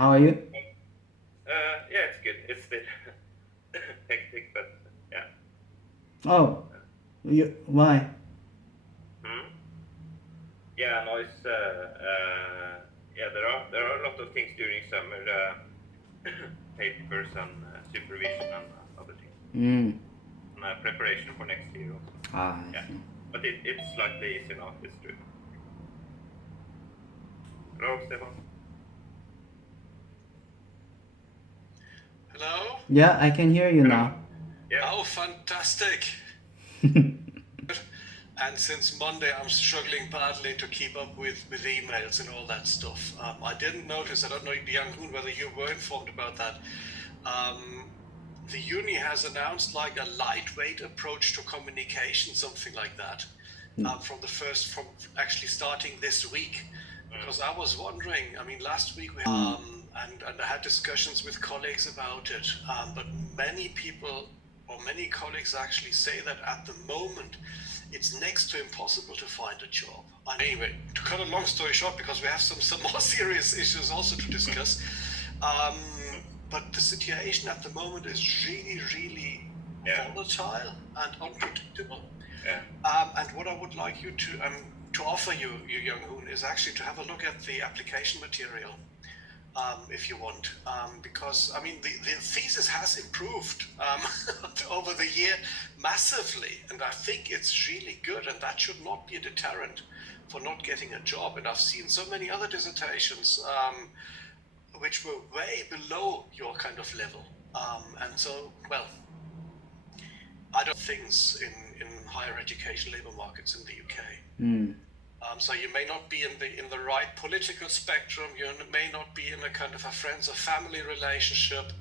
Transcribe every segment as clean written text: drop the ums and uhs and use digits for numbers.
How are you? Yeah, it's good. It's still hectic, but yeah. Oh, why? Hmm? Yeah, no, it's yeah. There are a lot of things during summer, papers and supervision and other things, Mm. and preparation for next year also. Ah, I Yeah, see. but it's slightly easy now. It's true. Hello, Stefan. Hello? Yeah, I can hear you Hello. now. Yeah. Oh, fantastic. And since Monday, I'm struggling badly to keep up with emails and all that stuff. I didn't notice, I don't know, Young Hoon, whether you were informed about that. The uni has announced like a lightweight approach to communication, something like that, from actually starting this week. Because I was wondering, I mean, last week we and I had discussions with colleagues about it, but many people or many colleagues actually say that at the moment it's next to impossible to find a job. And anyway, to cut a long story short, because we have some more serious issues also to discuss, but the situation at the moment is really volatile and unpredictable. Yeah. And what I would like you to offer you, Young Hoon, is actually to have a look at the application material, if you want, because I mean the thesis has improved over the year massively, and I think it's really good, and that should not be a deterrent for not getting a job. And I've seen so many other dissertations which were way below your kind of level, and so well, I don't things in higher education labor markets in the UK. So you may not be in the right political spectrum. You may not be in a kind of a friends or family relationship.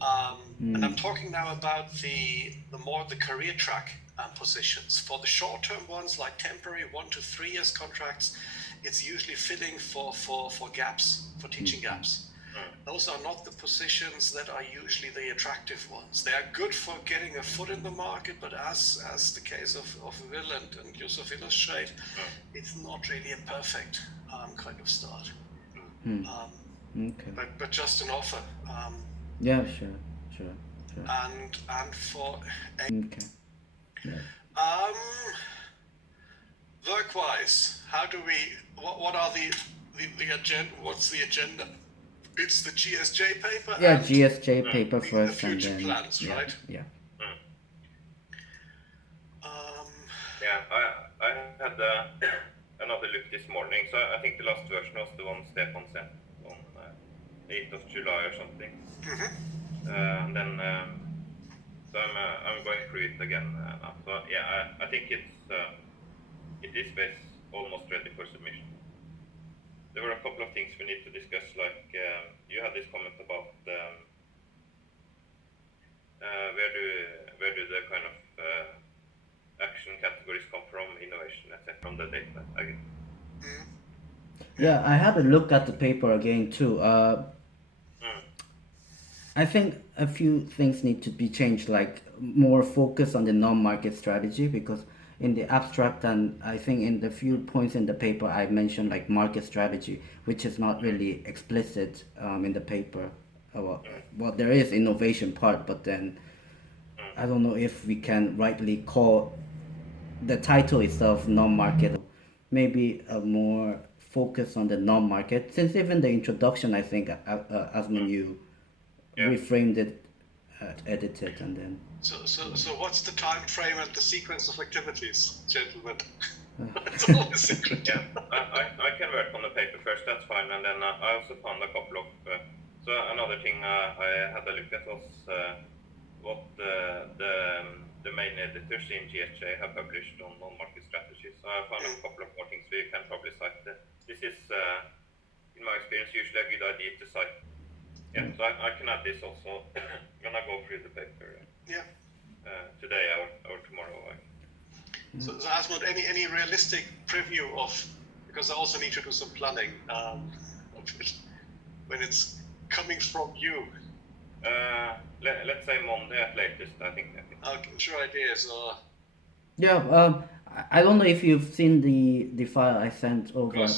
And I'm talking now about the career track positions. For the short-term ones, like temporary 1 to 3 years contracts, it's usually filling for gaps, for teaching gaps. Those are not the positions that are usually the attractive ones. They are good for getting a foot in the market, but as the case of Will and Yusuf illustrate, it's not really a perfect kind of start. Okay. But just an offer. Yeah, sure. And for Okay. Yeah. work-wise, how do we? What are the agenda? What's the agenda? It's the GSJ paper. Yeah, and GSJ paper the first, and future then plans, yeah, right? yeah. Yeah, I had another look this morning. So I think the last version was the one Stefan sent on 8th of July or something. And then so I'm going through it again now. So yeah, I think it is almost ready for submission. There were a couple of things we need to discuss, like you had this comment about where do the kind of action categories come from, innovation, etc., from the data, I guess. Yeah, I had a look at the paper again too. I think a few things need to be changed, like more focus on the non-market strategy, because in the abstract and I think in the few points in the paper I mentioned like market strategy, which is not really explicit in the paper. Well, there is innovation part, but then I don't know if we can rightly call the title itself non-market. Maybe a more focus on the non-market, since even the introduction, I think, Asman, you reframed it, edited, and then So what's the time frame and the sequence of activities, gentlemen? It's all a secret. Yeah, I can work on the paper first, that's fine, and then I also found a couple of so another thing I had a look at was what the main editors in GSJ have published on non-market strategies. So I found a couple of more things we can probably cite. This is, in my experience, usually a good idea to cite. Yeah, so I can add this also when I go through the paper. Yeah. Today or tomorrow. So Asmund, any realistic preview of, because I also need to do some planning when it's coming from you. Let's say Monday at latest, I think. Okay, sure ideas or. yeah. I don't know if you've seen the file I sent over.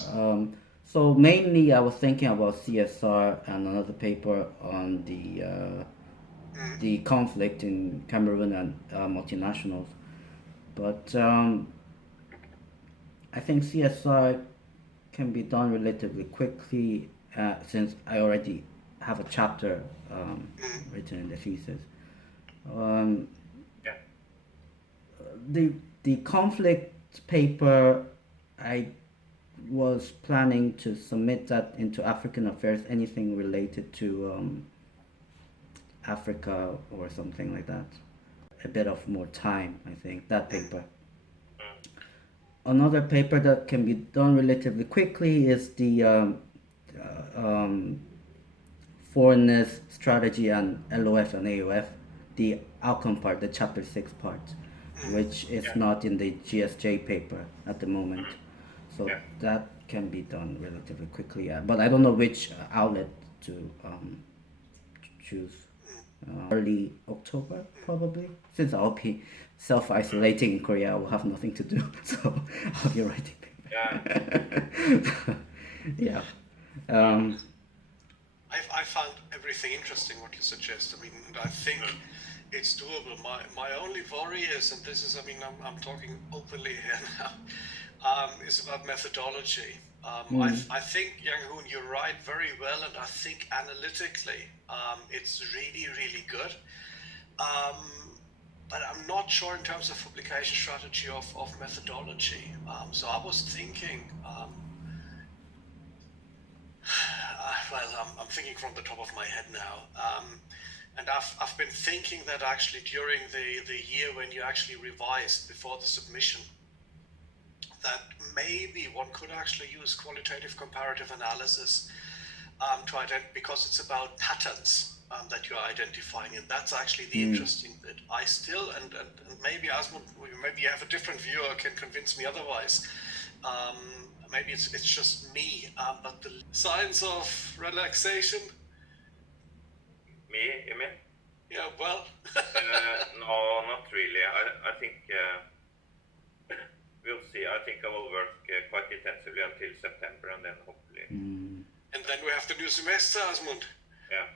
So mainly I was thinking about CSR and another paper on the conflict in Cameroon and multinationals. But I think CSR can be done relatively quickly since I already have a chapter written in the thesis. Um, Yeah. the conflict paper, I was planning to submit that into African affairs, anything related to Africa or something like that. A bit of more time, I think, that paper. Another paper that can be done relatively quickly is the foreignness strategy and LOF and AOF, the outcome part, the chapter 6 part, which is not in the GSJ paper at the moment. So that can be done relatively quickly, but I don't know which outlet to choose. Early October, probably. Since I'll be self-isolating in Korea, I will have nothing to do, so I'll be writing paper. Yeah. Yeah. I found everything interesting what you suggest. I mean, and I think it's doable. My only worry is, and this is, I mean, I'm talking openly here now, is about methodology. I think, Yang Hoon, you're right very well, and I think analytically it's really, really good. But I'm not sure in terms of publication strategy of methodology. So I was thinking, I'm thinking from the top of my head now. And I've been thinking that actually during the year when you actually revised before the submission, that maybe one could actually use qualitative comparative analysis to identify, because it's about patterns that you're identifying, and that's actually the interesting bit. I still, and maybe Asmund, maybe you have a different view or can convince me otherwise. Maybe it's just me, but the science of relaxation. Me, you mean? Yeah, well. No, not really. I think we'll see. I think I will work quite intensively until September, and then hopefully. And then we have the new semester, Asmund. Yeah.